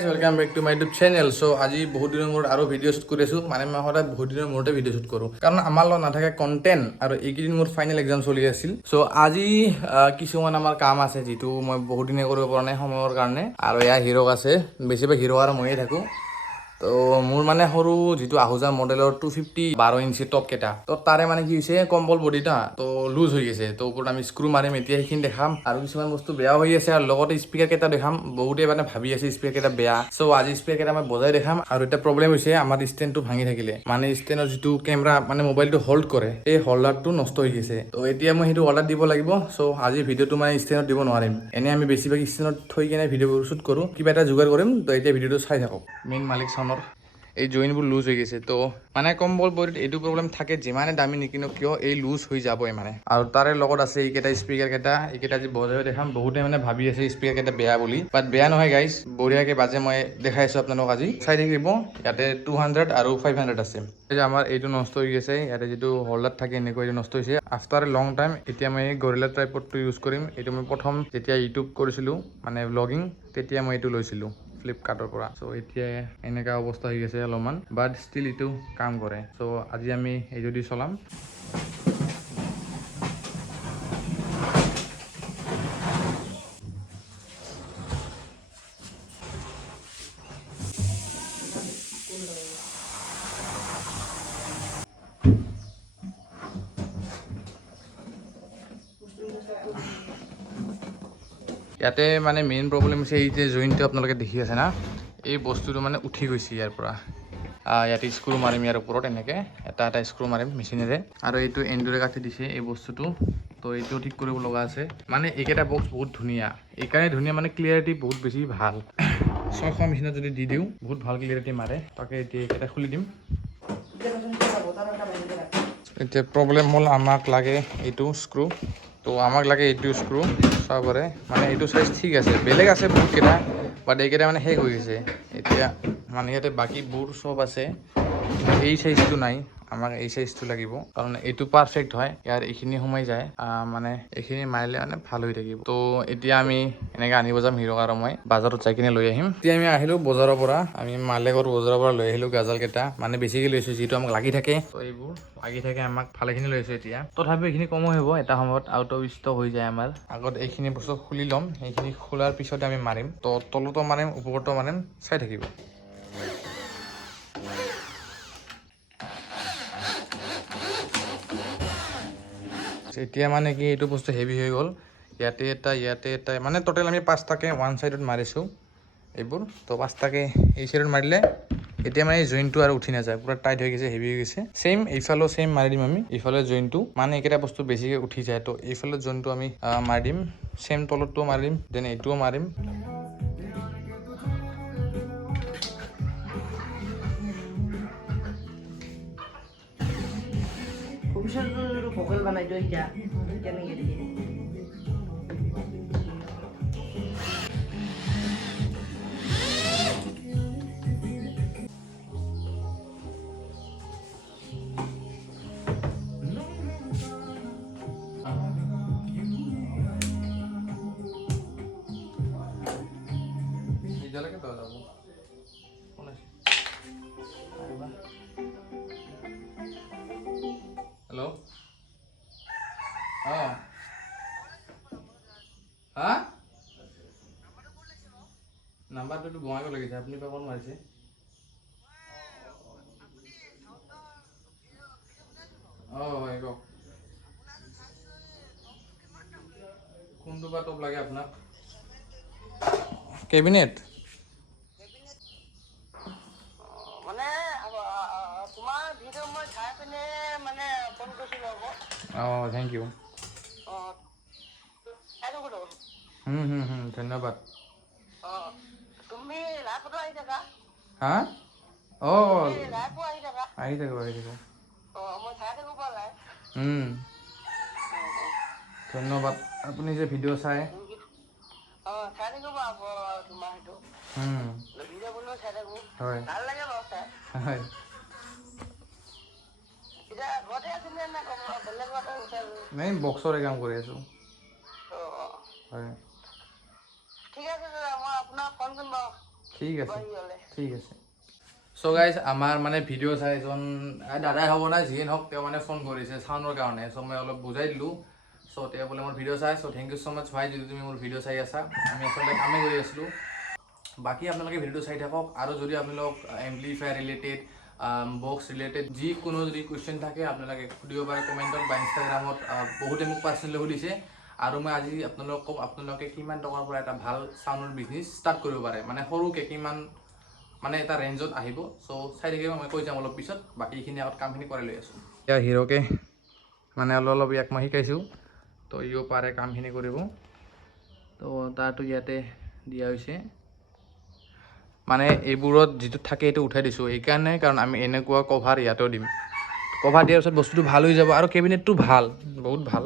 guys, welcome back to my YouTube channel. So আজি বহুত দিনৰ মূৰত আৰু ভিডিঅ' শ্বুট কৰি আছো মানে মই সদায় বহুত দিনৰ মূৰতে ভিডিঅ' শ্বুট কৰোঁ কাৰণ আমাৰ লগত নাথাকে কণ্টেণ্ট আৰু এইকেইদিন মোৰ ফাইনেল এক্সাম চলি আছিল চ' আজি কিছুমান আমাৰ কাম আছে যিটো মই বহুত দিনে কৰিব পৰা নাই সময়ৰ কাৰণে আৰু এয়া হিৰক আছে বেছিভাগ হিৰক আৰু ময়ে থাকোঁ তো মোৰ মানে সৰু যিটো আহুজা মডেলৰ 250 12 ইঞ্চি টপ কেইটা তো তাৰে মানে কি হৈছে কম্বল বডিটা তো লুজ হৈ গৈছে তো ওপৰত আমি স্ক্ৰু মাৰিম এতিয়া সেইখিনি দেখাম আৰু কিছুমান বস্তু বেয়া হৈ আছে আৰু লগতে স্পিকাৰ কেইটা দেখাম বহুতে মানে ভাবি আছে স্পিকাৰ কেইটা বেয়া চ' আজি স্পিকাৰ কেইটা মই বজাই দেখাম আৰু এটা প্ৰব্লেম হৈছে আমাৰ ষ্টেণ্ডটো ভাঙি থাকিলে মানে ষ্টেণ্ডৰ যিটো কেমেৰা মানে মোবাইলটো হোল্ড কৰে এই হোল্ডাৰটো নষ্ট হৈ গৈছে তো এতিয়া মই সেইটো অৰ্ডাৰ দিব লাগিব চ' আজি ভিডিঅ'টো মানে ষ্টেণ্ডত দিব নোৱাৰিম এনে আমি বেছিভাগ ষ্টেণ্ডত থৈ কিনে ভিডিঅ'বোৰ শ্বুট কৰোঁ কিবা এটা যোগাৰ কৰিম তো এতিয়া ভিডিঅ'টো চাই থাকক মেইন মালিক চানৰ এই জইনবোৰ লুজ হৈ গৈছে তো মানে কম্বল বডিত এইটো প্ৰব্লেম থাকে যিমানে দামী নিকিনক কিয় এই লুজ হৈ যাবই মানে আৰু তাৰে লগত আছে এইকেইটা স্পিকাৰ কেইটা এইকেইটা যি বজাই দেখাম বহুতে মানে ভাবি আছে স্পিকাৰ কেইটা বেয়া বুলি বাট বেয়া নহয় গাইজ বঢ়িয়াকৈ বাজে মই দেখাই আছোঁ আপোনালোক আজি চাই থাকিব ইয়াতে 200 আৰু 500 আছে এই আমাৰ এইটো নষ্ট হৈ গৈছে ইয়াতে যিটো হোল্ডাৰ থাকে এনেকৈ এইটো নষ্ট হৈছে আফটাৰ লং টাইম এতিয়া মই গৰিলা ট্ৰাইপডটো ইউজ কৰিম এইটো মই প্ৰথম যেতিয়া ইউটিউব কৰিছিলোঁ মানে ব্লগিং তেতিয়া মই এইটো লৈছিলোঁ ফ্লিপকাৰ্টৰ পৰা চ' এতিয়া এনেকুৱা অৱস্থা হৈ গৈছে অলপমান বাট ষ্টিল এইটো কাম কৰে চ' আজি আমি এইটো দি চলাম ইয়াতে মানে মেইন প্ৰব্লেম হৈছে এই যে জইনটো আপোনালোকে দেখি আছে না এই বস্তুটো মানে উঠি গৈছে ইয়াৰ পৰা ইয়াতে স্ক্ৰু মাৰিম ইয়াৰ ওপৰত এনেকৈ এটা স্ক্ৰু মাৰিম মেচিনেৰে আৰু এইটো এণ্ডুৰে কাটি দিছে এই বস্তুটো তো এইটো ঠিক কৰিব লগা আছে মানে এইকেইটা বক্স বহুত ধুনীয়া এইকাৰণে ধুনীয়া মানে ক্লিয়াৰিটি বহুত বেছি ভাল 600 মেচিনত যদি দি দিওঁ বহুত ভাল ক্লিয়াৰিটি মাৰে তাকে এতিয়া এইকেইটা খুলি দিম এতিয়া প্ৰব্লেম হ'ল আমাক লাগে এইটো স্ক্ৰু তো আমাক লাগে এইটো স্ক্ৰু চাব পাৰে মানে এইটো চাইজ ঠিক আছে বেলেগ আছে বহুতকেইটা বাট এইকেইটা মানে শেষ হৈ গৈছে এতিয়া মানে ইয়াতে বাকীবোৰ চব আছে এই চাইজটো নাই আমাক এই চাইজটো লাগিব কাৰণ এইটো পাৰফেক্ট হয় ইয়াৰ এইখিনি সোমাই যায় মানে এইখিনি মাৰিলে মানে ভাল হৈ থাকিব তো এতিয়া আমি এনেকৈ আনিব যাম হিৰক আৰু মই বজাৰত যাই কিনে লৈ আহিম এতিয়া আমি আহিলোঁ বজাৰৰ পৰা আমি মালেকৰ বজাৰৰ পৰা লৈ আহিলোঁ গাজালকেইটা মানে বেছিকৈ লৈছোঁ যিটো আমাক লাগি থাকে তো এইবোৰ লাগি থাকে আমাক ভালেখিনি লৈছোঁ এতিয়া তথাপিও এইখিনি কমো হ'ব এটা সময়ত আউট অফ ষ্টক হৈ যায় আমাৰ আগত এইখিনি বস্তু খুলি ল'ম এইখিনি খোলাৰ পিছতে আমি মাৰিম তো তলতো মাৰিম ওপৰতো মাৰিম চাই থাকিব এতিয়া মানে কি এইটো বস্তু হেভি হৈ গ'ল ইয়াতে এটা মানে টোটেল আমি 5টাকৈ ওৱান ছাইডত মাৰিছোঁ এইবোৰ তো 5টাকৈ এই ছাইডত মাৰিলে এতিয়া মানে জইনটো আৰু উঠি নাযায় পুৰা টাইট হৈ গৈছে হেভি হৈ গৈছে চেম এইফালেও চেম মাৰি দিম আমি এইফালে জইনটো মানে এইকেইটা বস্তু বেছিকৈ উঠি যায় তো এইফালে জইনটো আমি মাৰি দিম চেম তলতটোও মাৰিম দেন এইটোও মাৰিম ভবিষ্যতৰ ভোকেল বনাই দিওঁ এতিয়া কেনেকৈ দিয়ে এতিয়ালৈকে তই যাব কোন আছে হেল্ল' অঁ হা নাম্বাৰটোতো বঙাইব লাগিছে আপুনি বা কোন মাৰিছে অঁ হয় কওক কোনটো বা টপ লাগে আপোনাক কেবিনেট মানে তোমাৰ ভিডিঅ' মই চাই পিনে মানে ফোন কৰিছিলোঁ আকৌ অঁ থেংক ইউ অঁ ধন্যবাদ অঁ তুমি লাইভতো আহি থাকা হা অঁ আহি থাকোঁ অঁ মই চাই থাকোঁ বাৰু লাইভ ধন্যবাদ আপুনি যে ভিডিঅ' চাই অঁ চাই থাকোঁ বাৰু তোমাৰ সেইটো ভিডিঅ' বনোৱা চাই থাকোঁ হয় ভাল লাগে বাৰু চাই হয় এতিয়া ঘৰতে আছিলে নে বেলেগ নাই বক্সৰে কাম কৰি আছোঁ হয় ঠিক আছে দাদা মই আপোনাক ফোন কৰিম বাৰু ঠিক আছে ঠিক আছে চ' গাইজ আমাৰ মানে ভিডিঅ' চাই এজন দাদাই হ'ব নাই যিয়ে নহওক তেওঁ মানে ফোন কৰিছে চাউণ্ডৰ কাৰণে চ' মই অলপ বুজাই দিলোঁ চ' তেওঁ বোলে মোৰ ভিডিঅ' চাই চ' থেংক ইউ ছ' মাছ ভাই যদি তুমি মোৰ ভিডিঅ' চাই আছা আমি আচলতে কামেই কৰি আছিলোঁ বাকী আপোনালোকে ভিডিঅ'টো চাই থাকক আৰু যদি আপোনালোক এম্প্লিফায়াৰ ৰিলেটেড বক্স ৰিলেটেড যিকোনো যদি কুৱেশ্যন থাকে আপোনালোকে সুধিব পাৰে কমেণ্টত বা ইনষ্টাগ্ৰামত বহুতে মোক পাৰ্চনেলি সুধিছে আৰু মই আজি আপোনালোকক ক'ম আপোনালোকে কিমান টকাৰ পৰা এটা ভাল চাউণ্ডৰ বিজনেছ ষ্টাৰ্ট কৰিব পাৰে মানে সৰুকৈ কিমান মানে এটা ৰেঞ্জত আহিব চ' চাই থাকিব মই কৈ যাম অলপ পিছত বাকীখিনি আগত কামখিনি কৰাই লৈ আছোঁ এতিয়া হিৰ'কে মানে অলপ ইয়াক মই শিকাইছোঁ তো ইও পাৰে কামখিনি কৰিব তো তাৰতো ইয়াতে দিয়া হৈছে মানে এইবোৰত যিটো থাকে এইটো উঠাই দিছোঁ এইকাৰণে কাৰণ আমি এনেকুৱা কভাৰ ইয়াতেও দিম কভাৰ দিয়াৰ পিছত বস্তুটো ভাল হৈ যাব আৰু কেবিনেটটো ভাল বহুত ভাল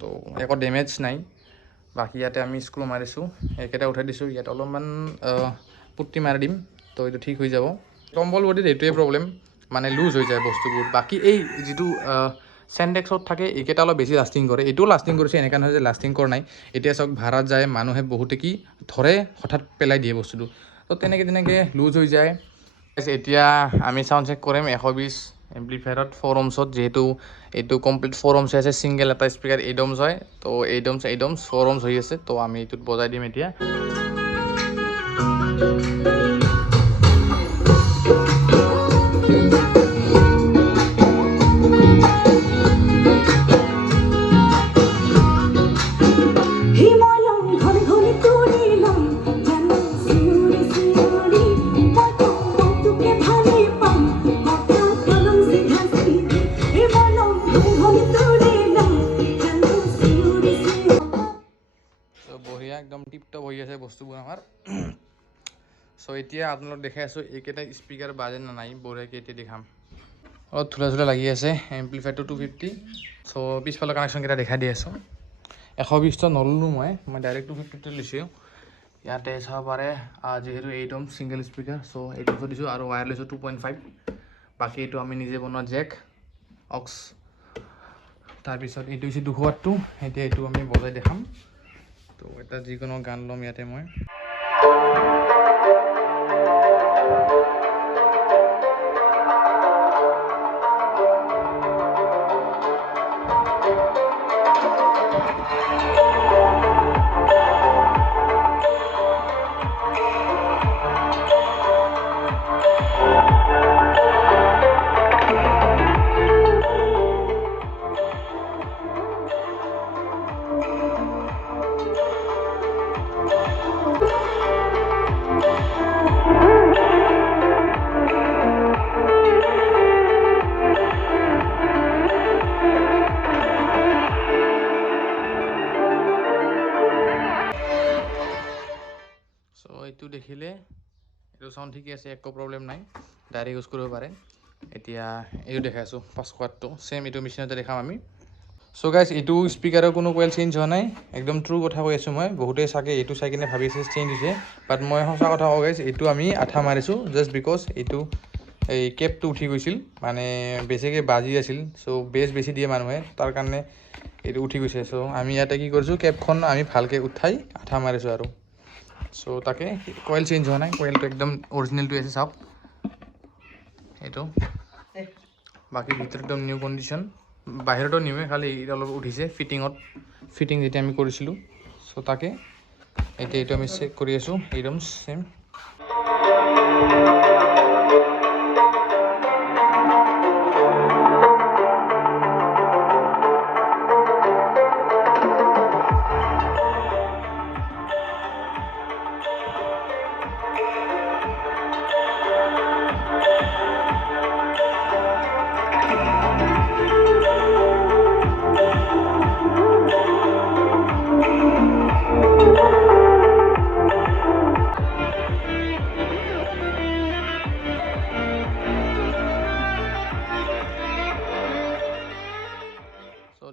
তো একো ডেমেজ নাই বাকী ইয়াতে আমি স্ক্ৰু মাৰিছোঁ এইকেইটা উঠাই দিছোঁ ইয়াত অলপমান পুট্টি মাৰি দিম তো এইটো ঠিক হৈ যাব কম্বল বডিত এইটোৱে প্ৰব্লেম মানে লুজ হৈ যায় বস্তুবোৰ বাকী এই যিটো চেণ্ডেক্সত থাকে এইকেইটা অলপ বেছি লাষ্টিং কৰে এইটোও লাষ্টিং কৰিছে এনেকুৱা নহয় যে লাষ্টিং কৰা নাই এতিয়া চাওক ভাড়াত যায় মানুহে বহুতে কি ধৰে হঠাৎ পেলাই দিয়ে বস্তুটো তো তেনেকৈ লুজ হৈ যায় এতিয়া আমি চাউণ্ড চেক কৰিম 120 এম্প্লিফায়াৰত 4 ohmsত যিহেতু এইটো কমপ্লিট 4 ohms আছে ছিংগল এটা স্পীকাৰ 8 ohms হয় তো 8 ohms 4 ohms হৈ আছে তো আমি এইটোত বজাই দিম এতিয়া বঢ়িয়া একদম টিপটপ হৈ আছে বস্তুবোৰ আমাৰ চ' এতিয়া আপোনালোক দেখাই আছোঁ এইকেইটা স্পীকাৰ বাজে না নাই বঢ়িয়াকৈ এতিয়া দেখাম অলপ ধূলা লাগি আছে এম্প্লিফায়াৰটো 250 চ' পিছফালৰ কানেকশ্যনকেইটা দেখাই দি আছোঁ 120টা নল'লোঁ মই ডাইৰেক্ট 250টো লৈছোঁ ইয়াতে চাব পাৰে যিহেতু 8 ohms ছিংগল স্পীকাৰ চ' 8 ohms দিছোঁ আৰু ৱায়াৰ লৈছোঁ 2.5 বাকী এইটো আমি নিজে বনোৱা জেক অক্স তাৰপিছত এইটো হৈছে 200 wattটো এতিয়া এইটো আমি বজাই দেখাম তো এটা যিকোনো গান ল'ম ইয়াতে মই এইটো দেখিলে এইটো চাউণ্ড ঠিকে আছে একো প্ৰব্লেম নাই ডাইৰেক্ট ইউজ কৰিব পাৰে এতিয়া এইটো দেখাই আছোঁ 500 wattটো ছেম এইটো মেচিনতে দেখাম আমি চ' গাইজ এইটো স্পীকাৰৰ কোনো কইল চেঞ্জ হোৱা নাই একদম ট্ৰু কথা কৈ আছোঁ মই বহুতেই চাগে এইটো চাই কিনে ভাবিছে চেঞ্জ হৈছে বাট মই সঁচা কথা কওঁ গাইজ এইটো আমি আঠা মাৰিছোঁ জাষ্ট বিকজ এইটো এই কেপটো উঠি গৈছিল মানে বেছিকৈ বাজি আছিল চ' বেছ বেছি দিয়ে মানুহে তাৰ কাৰণে এইটো উঠি গৈছে চ' আমি ইয়াতে কি কৰিছোঁ কেপখন আমি ভালকৈ উঠাই আঠা মাৰিছোঁ আৰু চ' তাকে কইল চেঞ্জ হোৱা নাই কইলটো একদম অৰিজিনেলটো আছে চাওক এইটো বাকী ভিতৰত একদম নিউ কণ্ডিশ্যন বাহিৰতো নিউৱে খালি অলপ উঠিছে ফিটিং যেতিয়া আমি কৰিছিলোঁ চ' তাকে এতিয়া এইটো আমি চেক কৰি আছোঁ একদম ছেম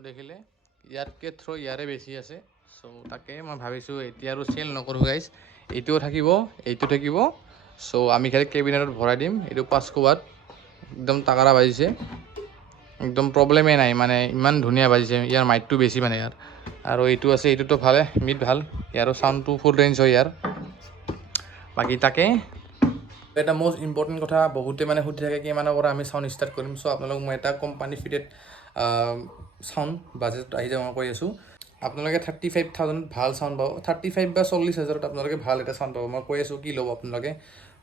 দেখিলে ইয়াতকৈ থ্ৰ' ইয়াৰে বেছি আছে চ' তাকে মই ভাবিছোঁ এতিয়া আৰু চেল নকৰোঁ গাইজ এইটোও থাকিব এইটো থাকিব চ' আমি খালি কেবিনেটত ভৰাই দিম এইটো 500 watt একদম টাকাৰা বাজিছে একদম প্ৰব্লেমেই নাই মানে ইমান ধুনীয়া বাজিছে ইয়াৰ মাইকটো বেছি মানে ইয়াৰ আৰু এইটো আছে এইটোতো ভালে মিড ভাল ইয়াৰো চাউণ্ডটো ফুল ৰেঞ্জ হয় ইয়াৰ বাকী তাকে এটা মোষ্ট ইম্পৰ্টেণ্ট কথা বহুতে মানে সুধি থাকে কিমানৰ পৰা আমি চাউণ্ড ষ্টাৰ্ট কৰিম। চ' আপোনালোকক মই এটা কোম্পানী ফিটেড চাউণ্ড বাজেট আহি যাব মই কৈ আছোঁ। আপোনালোকে 35,000 ভাল চাউণ্ড পাব, 35 বা 40,000 আপোনালোকে ভাল এটা চাউণ্ড পাব। মই কৈ আছোঁ কি ল'ব আপোনালোকে,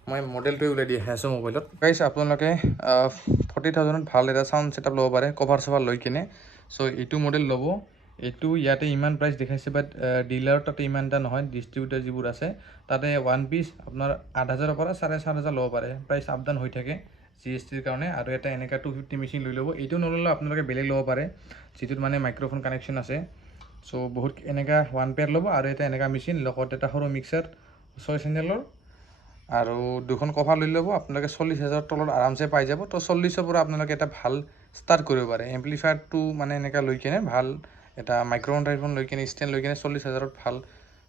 মই মডেলটোৱে ওলাই দি আছোঁ মোবাইলত। গাইছ আপোনালোকে 40,000 ভাল এটা চাউণ্ড ছেটআপ ল'ব পাৰে কভাৰ চভাৰ লৈ কিনে। চ' এইটো মডেল ল'ব। এইটো ইয়াতে ইমান প্ৰাইচ দেখাইছে, বাট ডিলাৰত তাতে ইমান এটা নহয়। ডিষ্ট্ৰিবিউটাৰ যিবোৰ আছে তাতে ওৱান পিচ আপোনাৰ 8,000ৰ পৰা 4,500 ল'ব পাৰে। প্ৰাইচ আপ ডাউন হৈ থাকে GSTৰ কাৰণে। আৰু এটা এনেকুৱা 250 মেচিন লৈ ল'ব। এইটো নল'লেও আপোনালোকে বেলেগ ল'ব পাৰে যিটোত মানে মাইক্ৰফোন কানেকশ্যন আছে। চ' বহুত এনেকুৱা ওৱান পেয়াৰ ল'ব আৰু এটা এনেকুৱা মেচিন লগত এটা সৰু মিক্সাৰ 6 চেনেলৰ আৰু দুখন কভাৰ লৈ ল'ব। আপোনালোকে 40,000 তলত আৰামছে পাই যাব। তো 40ৰ পৰা আপোনালোকে এটা ভাল ষ্টাৰ্ট কৰিব পাৰে। এম্প্লিফায়াৰটো মানে এনেকুৱা লৈ কিনে ভাল এটা মাইক্ৰফোন টাইপখন লৈ কিনে ষ্টেণ্ড লৈ কিনে 40,000ত ভাল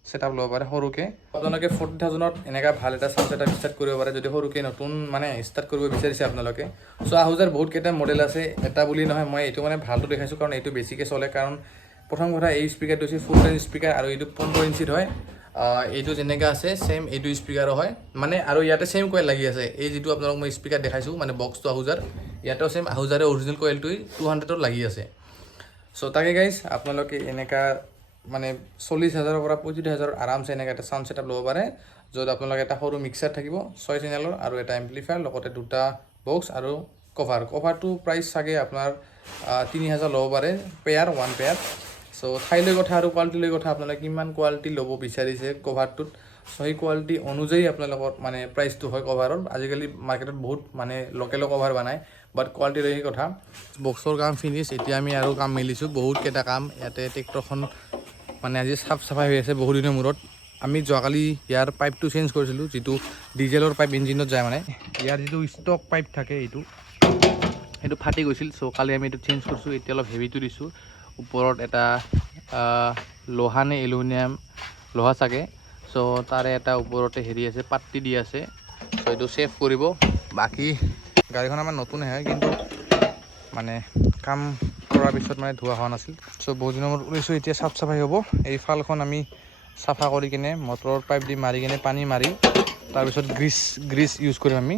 ছেটআপ ল'ব পাৰে সৰুকৈ। আপোনালোকে 40,000ত এনেকুৱা ভাল এটা চাউণ্ড ছেটআপ ষ্টাৰ্ট কৰিব পাৰে যদি সৰুকৈ নতুন মানে ষ্টাৰ্ট কৰিব বিচাৰিছে আপোনালোকে। চ' আহুজাৰ বহুতকেইটা মডেল আছে, এটা বুলি নহয়। মই এইটো মানে ভালটো দেখাইছোঁ কাৰণ এইটো বেছিকৈ চলে। কাৰণ প্ৰথম কথা এই স্পীকাৰটো হৈছে ফুল ৰেঞ্জ স্পীকাৰ আৰু এইটো 15 ইঞ্চিত হয়। এইটো যেনেকৈ আছে ছেইম এইটো স্পীকাৰো হয় মানে, আৰু ইয়াতে ছেইম কইল লাগি আছে। এই যিটো আপোনালোক মই স্পীকাৰ দেখাইছোঁ মানে বক্সটো আহুজাৰ, ইয়াতেও ছেইম আহুজাৰে অৰিজিনেল কইলটোৱে 200ত লাগি আছে। চ' তাকে গাইজ আপোনালোকে এনেকুৱা মানে 40,000ৰ পৰা 35,000 আৰামছে এনেকৈ এটা চাউণ্ড ছেটআপ ল'ব পাৰে, য'ত আপোনালোকে এটা সৰু মিক্সাৰ থাকিব 6 চেনেলৰ আৰু এটা এম্প্লিফায়াৰ লগতে দুটা বক্স আৰু কভাৰটো প্ৰাইচ চাগে আপোনাৰ 3,000 ল'ব পাৰে পেয়াৰ, ওৱান পেয়াৰ। চ' ঠাইলৈ কথা আৰু কোৱালিটিলৈ কথা, আপোনালোকে কিমান কোৱালিটি ল'ব বিচাৰিছে কভাৰটোত। চ' সেই কোৱালিটি অনুযায়ী আপোনালোকৰ মানে প্ৰাইচটো হয় কভাৰৰ। আজিকালি মাৰ্কেটত বহুত মানে লোকেলো কভাৰ বনায়, বাট কোৱালিটিৰ সেই কথা। বক্সৰ কাম ফিনিছ, এতিয়া আমি আৰু কাম মিলিছোঁ বহুতকেইটা কাম। ইয়াতে ট্ৰেক্টৰখন মানে আজি চাফ চাফাই হৈ আছে বহু দিনৰ মূৰত। আমি যোৱাকালি ইয়াৰ পাইপটো চেঞ্জ কৰিছিলোঁ, যিটো ডিজেলৰ পাইপ ইঞ্জিনত যায় মানে। ইয়াৰ যিটো ষ্টক পাইপ থাকে সেইটো ফাটি গৈছিল। চ' কালি আমি এইটো চেঞ্জ কৰিছোঁ। এতিয়া অলপ হেভিটো দিছোঁ। ওপৰত এটা লোহা নে এলুমিনিয়াম লোহা চাগে। চ' তাৰে এটা ওপৰতে হেৰি আছে, পাত্তি দি আছে। চ' এইটো ছেভ কৰিব। বাকী গাড়ীখন আমাৰ নতুনে হয়, কিন্তু মানে কাম কৰাৰ পিছত মানে ধোৱা হোৱা নাছিল। চ' বহুত দিনৰ মূৰত ওলাইছোঁ, এতিয়া চাফ চাফাই হ'ব। এই ফালখন আমি চাফা কৰি কিনে মটৰৰ পাইপ দি মাৰি কিনে পানী মাৰি তাৰপিছত গ্ৰীচ ইউজ কৰিম আমি।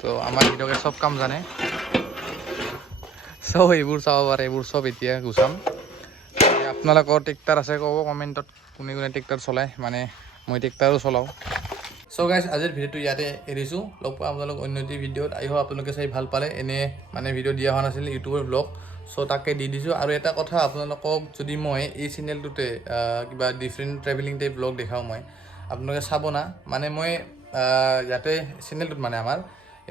তো আমাৰ ভিতৰতে চব কাম জানে, চব এইবোৰ চাব পাৰে, এইবোৰ চব এতিয়া গুচাম। আপোনালোকৰ ট্ৰেক্টাৰ আছে ক'ব কমেণ্টত, কোনে কোনে ট্ৰেক্টাৰ চলায়। মানে মই ট্ৰেক্টাৰো চলাওঁ। চ' গাইজ আজিৰ ভিডিঅ'টো ইয়াতে এৰিছোঁ। লগ পাম আপোনালোক অন্য এটি ভিডিঅ'ত। আই হোপ আপোনালোকে চাই ভাল পালে। এনে মানে ভিডিঅ' দিয়া হোৱা নাছিল ইউটিউবৰ ব্লগ, চ' তাকে দি দিছোঁ। আৰু এটা কথা, আপোনালোকক যদি মই এই চেনেলটোতে কিবা ডিফাৰেণ্ট ট্ৰেভেলিং টাইপ ব্লগ দেখাওঁ, মই আপোনালোকে চাব না। মানে মই ইয়াতে চেনেলটোত মানে আমাৰ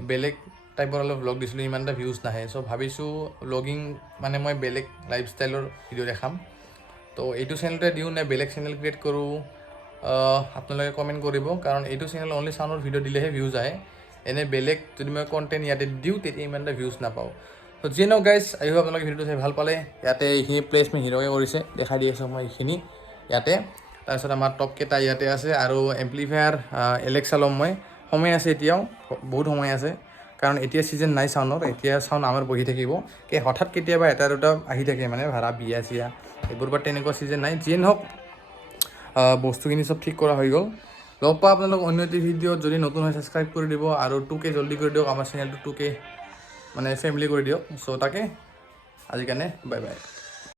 বেলেগ টাইপৰ অলপ ব্লগ দিছিলোঁ, ইমান এটা ভিউজ নাহে। চ' ভাবিছোঁ ব্লগিং মানে মই বেলেগ লাইফষ্টাইলৰ ভিডিঅ' দেখাম। তো এইটো চেনেলতে দিওঁ নে বেলেগ চেনেল ক্ৰিয়েট কৰোঁ, আপোনালোকে কমেণ্ট কৰিব। কাৰণ এইটো চেনেল অনলি চাউণ্ডৰ ভিডিঅ' দিলেহে ভিউজ আহে। এনে বেলেগ যদি মই কণ্টেণ্ট ইয়াতে দিওঁ তেতিয়া ইমান এটা ভিউজ নাপাওঁ। তো যিয়ে নহওক গাইজ, আই হোপ আপোনালোকে ভিডিঅ'টো চাই ভাল পালে। ইয়াতে এইখিনি প্লেচমেণ্ট হিৰ'কে কৰিছে, দেখাই দি আছোঁ মই এইখিনি ইয়াতে। তাৰপিছত আমাৰ টপকেইটা ইয়াতে আছে আৰু এম্প্লিফায়াৰ এলেক্সা ল'ম মই। সময় আছে এতিয়াও, বহুত সময় আছে। কাৰণ এতিয়া ছিজন নাই চাউণ্ডৰ, এতিয়া চাউণ্ড আমাৰ বহি থাকিব। হঠাৎ কেতিয়াবা এটা দুটা আহি থাকে মানে ভাড়া বিয়া চিয়া, এইবোৰ বা তেনেকুৱা ছিজন নাই। যিয়ে নহওক বস্তুখিনি চব ঠিক কৰা হৈ গ'ল। লগ পাওঁ আপোনালোক অন্য এটি ভিডিঅ'ত। যদি নতুন হয় ছাবস্ক্ৰাইব কৰি দিব আৰু 2K জল্দি কৰি দিয়ক, আমাৰ চেনেলটো 2K মানে ফেমিলি কৰি দিয়ক। চ' তাকে আজিৰ কাৰণে বাই বাই।